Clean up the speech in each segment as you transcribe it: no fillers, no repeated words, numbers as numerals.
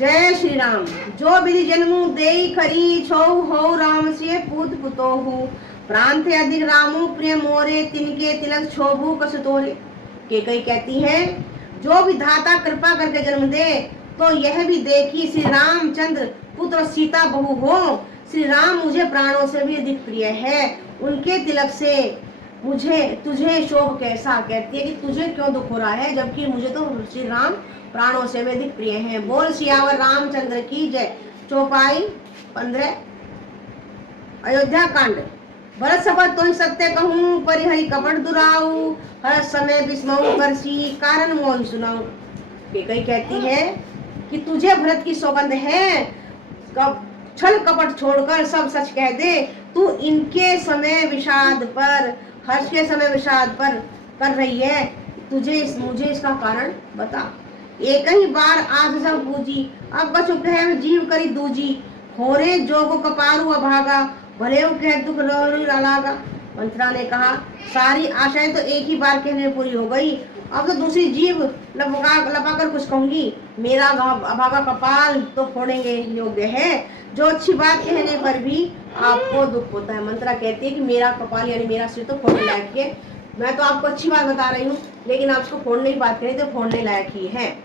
जय श्री राम। जो विधि जन्मु देई खरी छो हो राम से पूत पुतोहु प्रांत अधिक रामु प्रिय मोरे तिनके तिलक छोभु कसुतोरे। के कई कहती है जो विधाता कृपा करके जन्म दे तो यह भी देखी श्री रामचंद्र पुत्र सीता बहु हो। श्री राम मुझे प्राणों से भी अधिक प्रिय है, उनके तिलक से मुझे तुझे शोभ कैसा। कहती है कि तुझे क्यों दुख हो रहा है जबकि मुझे तो श्री राम प्राणों से भी अधिक प्रिय हैं। बोल सियावर रामचंद्र की जय। चौपाई 15 अयोध्या कांड। भरत शपथ तुम सत्य कहूँ परिहरि कपट दुराऊ हर समय विस्मऊ करसी कारण मौन सुनाऊं। कई कहती है कि तुझे भरत की सौगंध है, कब छल कपट छोड़कर सब सच कह दे। तू इनके समय विषाद पर हर्ष के समय विषाद पर कर रही है, तुझे मुझे इसका कारण बता। एक ही बार आज सब पूजी अब बचु कह जीव करी दूजी होरे जोग कपारू अभागा भले कह दुख लागा। मंत्रा ने कहा सारी आशाएं तो एक ही बार कहने में पूरी हो गई, अब तो दूसरी जीव लपा कर कुछ कहूंगी। मेरा अभागा कपाल तो फोड़ेंगे योग्य है, जो अच्छी बात कहने पर भी आपको दुख होता है। मंत्रा कहती है कि मेरा कपाल यानी मेरा सिर तो फोड़ने लायक है, मैं तो आपको अच्छी बात बता रही हूँ लेकिन आप उसको फोड़ने की बात करें तो फोड़ने लायक ही है।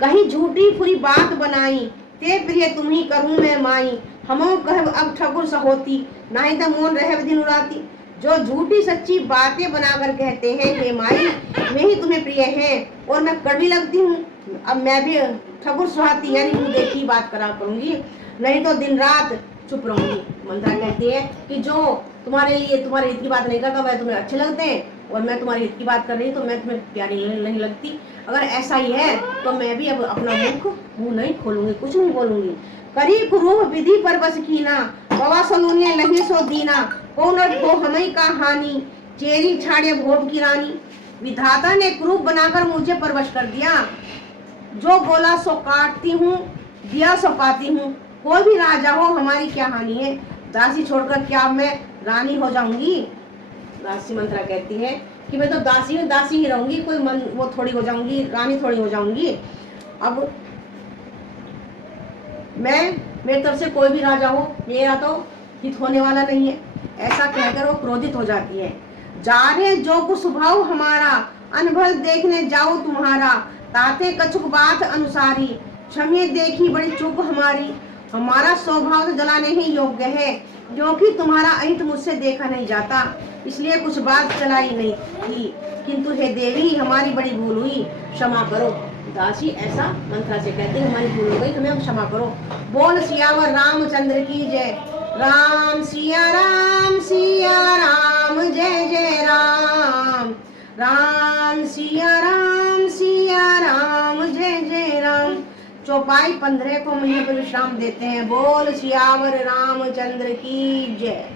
कहीं झूठी पूरी बात बनाई ते प्रिय तुम्ही करूं मैं माई हमो कह अब ठकुर सहोती नहीं तो मोन रह दिन उड़ाती। जो झूठी सच्ची बातें बनाकर कहते हैं हे माई मैं ही तुम्हें प्रिय हैं और मैं कड़वी लगती हूँ, अब मैं भी ठकुर सुहाती यानी मुँह देखी बात करा करूंगी, नहीं तो दिन रात चुप रहूंगी। मंत्रा कहती है कि जो तुम्हारे लिए तुम्हारे हित की बात नहीं करता वह तुम्हें अच्छे लगते हैं और मैं तुम्हारे हित की बात कर रही तो मैं तुम्हें प्यारी नहीं लगती। अगर ऐसा ही है तो मैं भी अब अपना मुंह नहीं खोलूंगी, कुछ नहीं बोलूंगी। करी कुरूह विधि पर बस कीना बवा सलूने लही सो दीना कौन को हमें का हानि चेरी छाड़े भोग की रानी। विधाता ने क्रूप बनाकर मुझे परवश कर दिया, जो बोला सो काटती हूँ दिया सो पाती हूँ, कोई भी राजा हो हमारी क्या हानि है, दासी छोड़कर क्या मैं रानी हो जाऊंगी। दासी मंत्रा कहती है कि मैं तो दासी हूँ, दासी ही रहूंगी, कोई वो थोड़ी हो जाऊंगी, रानी थोड़ी हो जाऊंगी। अब मेरी तरफ से कोई भी राजा हो मेरा तो हित होने वाला नहीं है, ऐसा कहकर वो क्रोधित हो जाती है। जा रे जो कुछ स्वभाव हमारा अनभल देखने जाओ तुम्हारा ताते कछुक बात अनुसारी क्षमे देखी बड़ी चूक हमारी। हमारा स्वभाव तो जलाने ही योग्य है क्योंकि तुम्हारा अहित मुझसे देखा नहीं जाता इसलिए कुछ बात चलाई नहीं थी, किंतु हे देवी हमारी बड़ी भूल हुई क्षमा करो। दासी ऐसा मंत्रा से कहते हैं हमारी भूल हो गई हमें क्षमा करो। बोल सियावर रामचंद्र की जय। राम सिया राम जय जय राम। राम सिया राम जय जय राम। चौपाई 15 को महीने पर विश्राम देते हैं। बोल सियावर रामचंद्र की जय।